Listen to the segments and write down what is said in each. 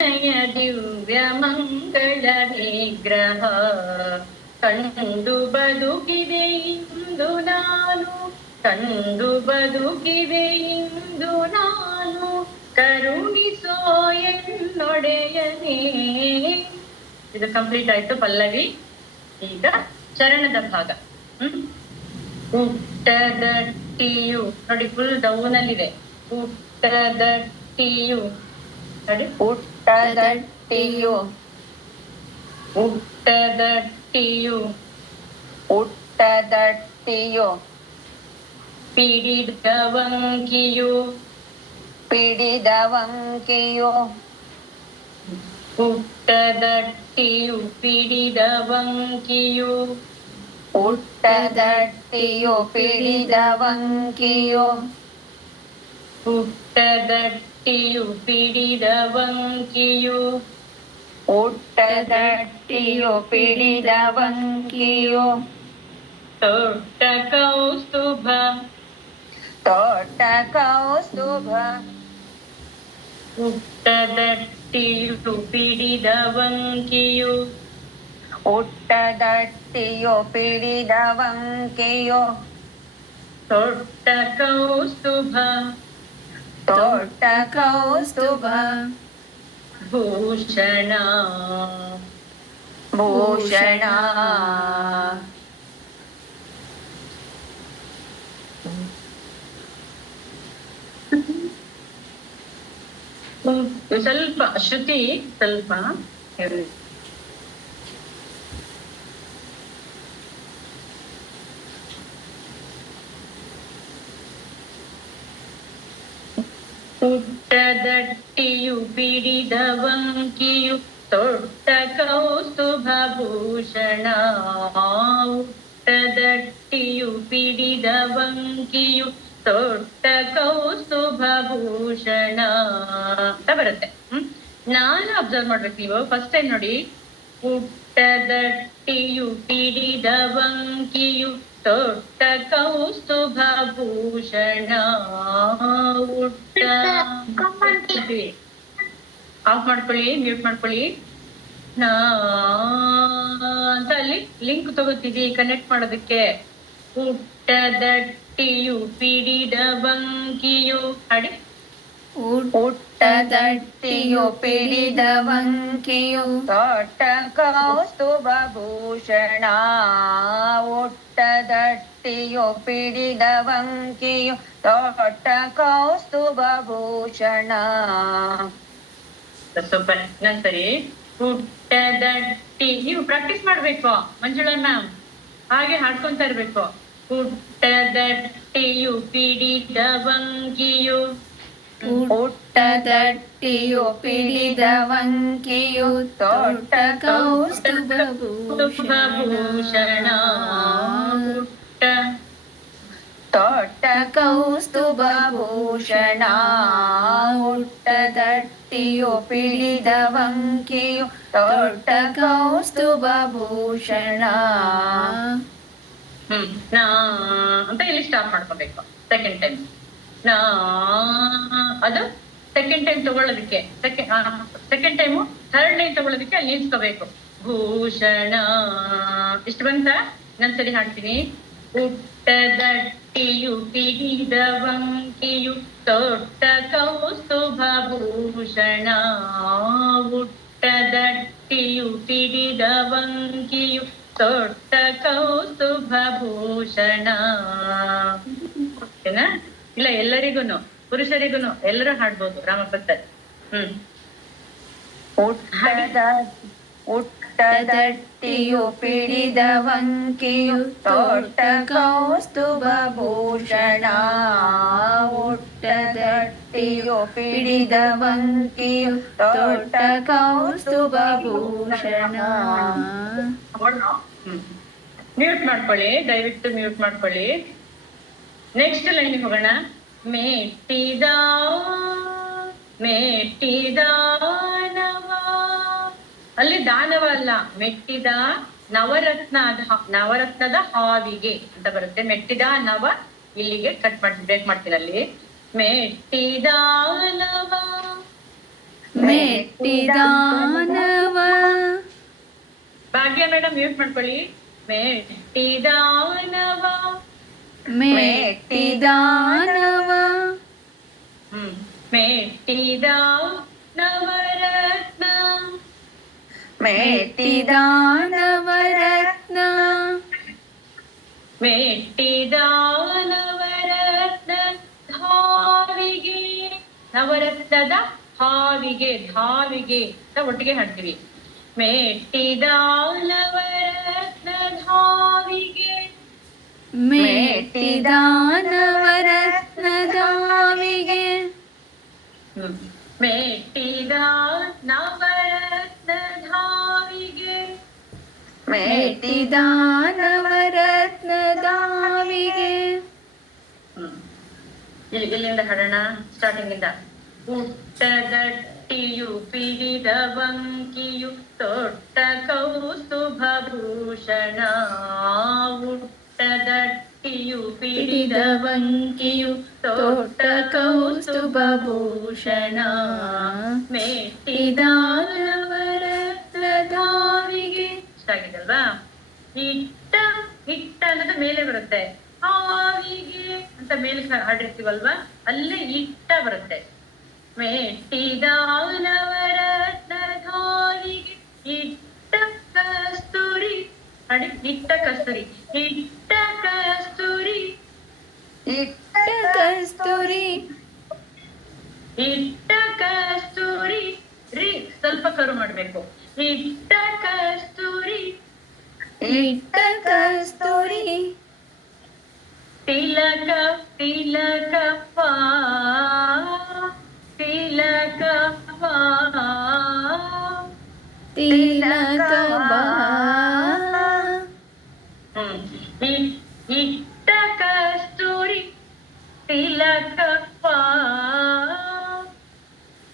ದಿವ್ಯ ಮಂಗಳ ನಿಗ್ರಹ ಕಂಡು ಬದುಕಿದೆ ಇಂದು ನಾನು, ಕಂಡು ಬದುಕಿದೆ ಇಂದು ನಾನು, ಕರುಣಿಸೋ ಎನ್ನೊಡೆಯನೇ. ಇದು ಕಂಪ್ಲೀಟ್ ಆಯ್ತು ಪಲ್ಲವಿ. ಈಗ ಚರಣದ ಭಾಗ. ಪುಟ್ಟದಟ್ಟಿಯು ನೋಡಿ, ಫುಲ್ ಡೌನ್ ಅಲ್ಲಿದೆ. ಪುಟ್ಟದಟ್ಟಿಯು ನೋಡಿ, ಪುಟ್ಟದಟ್ಟಿಯು ಪುಟ್ಟದಟ್ಟಿಯು ಪುಟ್ಟದಟ್ಟಿಯು ಪಿಡಿದವಂಕಿಯು ಪಿಡಿದವಂಕಿಯು ಪುಟ್ಟದಟ್ಟಿಯು ಪಿಡಿದವಂಕಿಯು ಪುಟ್ಟದಟ್ಟಿಯು ಪಿಡಿದವಂಕಿಯು ಪುಟ್ಟದಟ್ಟಿಯು ಪಿಡಿದವಂಕಿಯು ಪುಟ್ಟದಟ್ಟಿಯು ಪಿಡಿದವಂಕಿಯು ತೊಟ್ಟ ಕೌಸ್ತುಭ ತೊಟ್ಟ ಕೌಸ್ತುಭ ಪುಟ್ಟದಟ್ಟಿಯು ಪಿಡಿದವಂಕಿಯು ಪುಟ್ಟದಟ್ಟಿಯು ಪಿಡಿದವಂಕಿಯು ತೊಟ್ಟ ಕೌಸ್ತುಭ ತೊಟ್ಟ ಕೌಸ್ತುಭ ಭೂಷಣ ಭೂಷಣ ಸ್ವಲ್ಪ ಶ್ರುತಿ ಸ್ವಲ್ಪ ಪುಟ್ಟದಟ್ಟಿಯು ಪಿಡಿದವಂಕಿಯು ತೊಟ್ಟ ಕೌಸ್ತುಭ ಭೂಷಣ. ಪುಟ್ಟದಟ್ಟಿಯು ಪಿಡಿದವಂಕಿಯು ತೊಟ್ಟ ಕೌಸ್ತುಭ ಭೂಷಣ ಅಂತ ಬರುತ್ತೆ. ನಾನು ಅಬ್ಸರ್ವ್ ಮಾಡ್ಬೇಕು. ನೀವು ಫಸ್ಟ್ ಟೈಮ್ ನೋಡಿ, ಪುಟ್ಟದಟ್ಟಿಯು ಪಿಡಿದವಂಕಿಯು ತೊಟ್ಟ ಕೌಸ್ತುಭ ಭೂಷಣ. ಆಫ್ ಮಾಡ್ಕೊಳ್ಳಿ, ಮ್ಯೂಟ್ ಮಾಡ್ಕೊಳ್ಳಿ. ಅಂತ ಅಲ್ಲಿ ಲಿಂಕ್ ತಗೋತಿದ್ವಿ ಕನೆಕ್ಟ್ ಮಾಡೋದಕ್ಕೆ. ಪುಟ್ಟದಟ್ಟಿಯು ಪಿಡಿದವಂಕಿಯು ಹಾಡಿ. ಪುಟ್ಟದಟ್ಟಿಯು ಪಿಡಿದವಂಕಿಯು ತೊಟ್ಟ ಕೌಸ್ತುಭ ಭೂಷಣ. ಪುಟ್ಟದಟ್ಟಿಯು ಪಿಡಿದವಂಕಿಯು ತೊಟ್ಟ ಕೌಸ್ತುಭ ಭೂಷಣ. ಸೂಪರ್. ಇನ್ನೊಂದ್ಸರಿ. ಪುಟ್ಟದಟ್ಟಿ ನೀವು ಪ್ರಾಕ್ಟೀಸ್ ಮಾಡ್ಬೇಕು ಮಂಜುಳಾ ಮ್ಯಾಮ್, ಹಾಗೆ ಹಾಡ್ಕೊಂತ ಇರ್ಬೇಕು. ಪುಟ್ಟದಟ್ಟಿಯು ಪಿಡಿದವಂಕಿಯು ಪುಟ್ಟದಟ್ಟಿಯು ಪಿಡಿದವಂಕಿಯು ತೊಟ್ಟ ಕೌಸ್ತುಭ ಭೂಷಣ. ತೊಟ್ಟ ಕೌಸ್ತುಭ ಭೂಷಣ. ಪುಟ್ಟದಟ್ಟಿಯು ಪಿಡಿದವಂಕಿಯು ತೊಟ್ಟ ಕೌಸ್ತುಭ ಭೂಷಣ. ನಾ ಅಂತ ಇಲ್ಲಿ ಸ್ಟಾಪ್ ಮಾಡ್ಕೋಬೇಕು. ಸೆಕೆಂಡ್ ಟೈಮ್ ಅದು ಸೆಕೆಂಡ್ ಟೈಮ್ ತಗೊಳ್ಳೋದಕ್ಕೆ, ಸೆಕೆಂಡ್ ಟೈಮು ಥರ್ಡ್ ಲೈನ್ ತಗೊಳ್ಳೋದಕ್ಕೆ ಅಲ್ಲಿ ನಿಲ್ಸ್ಕೋಬೇಕು. ಭೂಷಣ ಇಷ್ಟು ಬಂತ. ಇನ್ನೊಂದ್ಸರಿ ಹಾಡ್ತೀನಿ. ಪುಟ್ಟದಟ್ಟಿಯು ಪಿಡಿದವಂಕಿಯು ತೊಟ್ಟ ಕೌಸ್ತುಭ ಭೂಷಣ. ಪುಟ್ಟದಟ್ಟಿಯು ಪಿಡಿದವಂಕಿಯು ತೊಟ್ಟ ಕೌಸ್ತುಭ ಭೂಷಣ. ಓಕೆನಾ? ಇಲ್ಲ, ಎಲ್ಲರಿಗೂನು, ಪುರುಷರಿಗೂನು ಎಲ್ಲರೂ ಹಾಡ್ಬೋದು ರಾಮಭಕ್ತರ್. ಪುಟ್ಟದಟ್ಟಿಯು ಪಿಡಿದವಂಕಿಯು ತೊಟ್ಟ ಕೌಸ್ತುಭ ಭೂಷಣ. ಪುಟ್ಟದಟ್ಟಿಯು ಪಿಡಿದವಂಕಿಯು ತೊಟ್ಟ ಕೌಸ್ತುಭ ಭೂಷಣ. ಮ್ಯೂಟ್ ಮಾಡ್ಕೊಳ್ಳಿ, ದಯವಿಟ್ಟು ಮ್ಯೂಟ್ ಮಾಡ್ಕೊಳ್ಳಿ. ನೆಕ್ಸ್ಟ್ ಲೈನ್ ಹೋಗೋಣ. ಮೆಟ್ಟಿದ ಮೆಟ್ಟಿದಾನವ, ಅಲ್ಲಿ ದಾನವ ಅಲ್ಲ, ಮೆಟ್ಟಿದ ನವರತ್ನದ ಹಾವಿಗೆ ಅಂತ ಬರುತ್ತೆ. ಮೆಟ್ಟಿದ ನವ ಇಲ್ಲಿಗೆ ಕಟ್ ಮಾಡಿ ಬ್ರೇಕ್ ಮಾಡ್ತೀನಿ. ಅಲ್ಲಿ ಮೆಟ್ಟಿದ ನವ ಮೆಟ್ಟಿದಾನವ. ಭಾಗ್ಯ ಮೇಡಮ್ ಮ್ಯೂಟ್ ಮಾಡ್ಕೊಳ್ಳಿ. ಮೆಟ್ಟಿದಾನವ. ಮೆಟ್ಟಿದಾನವ. ಮೆಟ್ಟಿದ ನವರತ್ನ. ಮೆಟ್ಟಿದ ನವರತ್ನ. ಮೆಟ್ಟಿದ ನವರತ್ನ ಧಾವಿಗೆ. ನವರತ್ನದ ಹಾವಿಗೆ, ಧಾವಿಗೆ ಅಂತ ಒಟ್ಟಿಗೆ ಹಾಡ್ತೀವಿ. ಮೆಟ್ಟಿದ ನವರತ್ನ ಧಾವಿಗೆ. ಮೆಟ್ಟಿದ ನವರತ್ನ ಧಾವಿಗೆ. ಮೆಟ್ಟಿದ ನವರತ್ನ ಧಾವಿಗೆ. ಮೆಟ್ಟಿದ ನವರತ್ನ ಧಾವಿಗೆ. ಇಲ್ಲಿಂದ ಹಾಡೋಣ, ಸ್ಟಾರ್ಟಿಂಗ್ ಇಂದ. ಹುಟ್ಟದಟ್ಟಿಯು ಪಿಡಿದ ಬಂಕಿಯು ತೊಟ್ಟ ಕೌಸ್ತುಭಭೂಷಣ. ಹುಟ್ಟದಟ್ಟಿಯು ಪಿಡಿದ ಬಂಕಿಯು ತೋಟ ಕೌಸ್ತುಭಭೂಷಣ. ಮೆಟ್ಟಿದ ನವರತ್ನ ಧಾವಿಗೆ. ಇಷ್ಟ ಆಗಿದಲ್ವಾ? ಹಿಟ್ಟ, ಹಿಟ್ಟ ಅನ್ನೋದು ಮೇಲೆ ಬರುತ್ತೆ. ಹಾವಿಗೆ ಅಂತ ಮೇಲೆ ಹಾಡಿರ್ತೀವಲ್ವಾ, ಅಲ್ಲೇ ಇಟ್ಟ ಬರುತ್ತೆ. ಮೆಟ್ಟಿದ ನವರತ್ನ ಧಾವಿಗೆ. ಇಟ್ಟ ಕಸ್ತೂರಿ ಹಾಡಿ. ಇಟ್ಟ ಕಸ್ತೂರಿ, ಇಟ್ಟ ಕಸ್ತೂರಿ, ಇಟ್ಟ ಕಸ್ತೂರಿ. ಇಟ್ಟ ಕಸ್ತೂರಿ. ರೀ ಸ್ವಲ್ಪ ಕರು ಮಾಡ್ಬೇಕು. ಇಟ್ಟ ಕಸ್ತೂರಿ. ಇಟ್ಟ ಕಸ್ತೂರಿ. ತಿಲಕ ತಿಲಕಪ್ಪ, ತಿಲಕಪ್ಪ. ತಿಲಕವ. ಇಟ್ಟ ಕಸ್ತೂರಿ ತಿಲಕಪ್ಪ.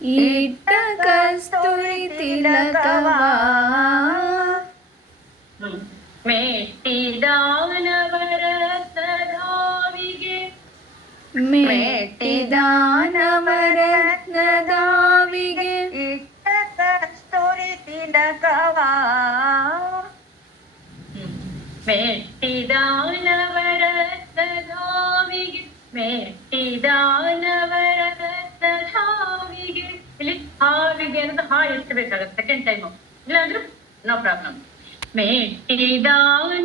ಇಟ್ಟ ಕಸ್ತೂರಿ ತಿಲಕವ. ಮೆಟ್ಟಿದ ನವರತ್ನ ಧಾವಿಗೆ. ಮೆಟ್ಟಿದ ನವರತ್ನ ಧಾವಿಗೆ. ಇಟ್ಟ ಕಸ್ತೂರಿ ತಿಲಕವ. ಮೆಟ್ಟಿದ ನವರತ್ನ ಧಾವಿಗೆ. ಮೆಟ್ಟಿದ ನವರತ್ನ ಧಾವಿಗೆ. ಇಲ್ಲಿ ಹಾವಿಗೆ ಅನ್ನೋದು ಹಾ ಎತ್ತಬೇಕಾಗುತ್ತೆ ಸೆಕೆಂಡ್ ಟೈಮು, ಇಲ್ಲಾಂದ್ರೂ ನೋ ಪ್ರಾಬ್ಲಮ್. ಮೆಟ್ಟಿದ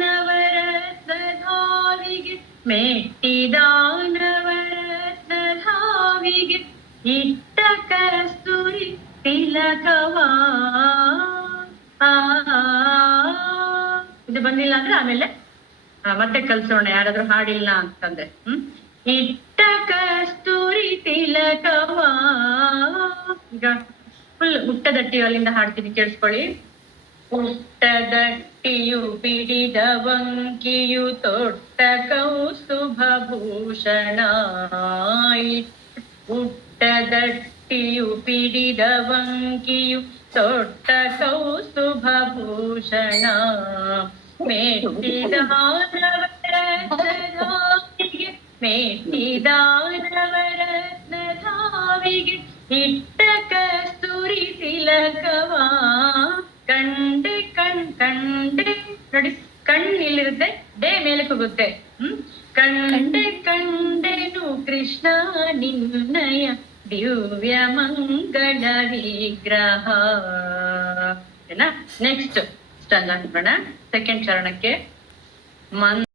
ನವರತ್ನ ಧಾವಿಗೆ. ಮೆಟ್ಟಿದ ನವರತ್ನ ಧಾವಿಗೆ. ಇಟ್ಟ ಕಸ್ತೂರಿ ತಿಲಕವ. ಇದು ಬಂದಿಲ್ಲ ಅಂದ್ರೆ ಆಮೇಲೆ ಮತ್ತೆ ಕಲ್ಸೋಣ, ಯಾರಾದ್ರೂ ಹಾಡಿಲ್ಲ ಅಂತಂದ್ರೆ. ಇಟ್ಟ ಕಸ್ತೂರಿ ತಿಲಕವ. ಈಗ ಫುಲ್ ಹುಟ್ಟದಟ್ಟಿ ಅಲ್ಲಿಂದ ಹಾಡ್ತೀನಿ, ಕೇಳಿಸ್ಕೊಳ್ಳಿ. ಹುಟ್ಟದಟ್ಟಿಯು ಪಿಡಿದ ಬಂಕಿಯು ತೊಟ್ಟ ಕೌಸ್ತುಭಭೂಷಣ. ಹುಟ್ಟದಟ್ಟಿಯು ಪಿಡಿದ ಬಂಕಿಯು ತೊಟ್ಟ ಕೌಸ್ತುಭಭೂಷಣ. ಮೆಟ್ಟಿದ ನವರತ್ನ ಧಾವಿಗೆ. ಮೆಟ್ಟಿದ ನವರತ್ನ ಧಾವಿಗೆ. ಇಟ್ಟ ಕಸ್ತೂರಿ ತಿಲಕವ. ಕಂಡೆ ಕಂಡೆ ನೋಡಿ, ಕಣ್ಣು ಇಲ್ಲಿರುತ್ತೆ, ಡೇ ಮೇಲೆ ಹೋಗುತ್ತೆ. ಕಂಡೆ ಕಂಡೆನು ಕೃಷ್ಣ ನಿನ್ನಯ ದಿವ್ಯ ಮಂಗಳ ವಿಗ್ರಹ. ನೆಕ್ಸ್ಟ್ ಸ್ಟಂದ ಸೆಕೆಂಡ್ ಚರಣಕ್ಕೆ.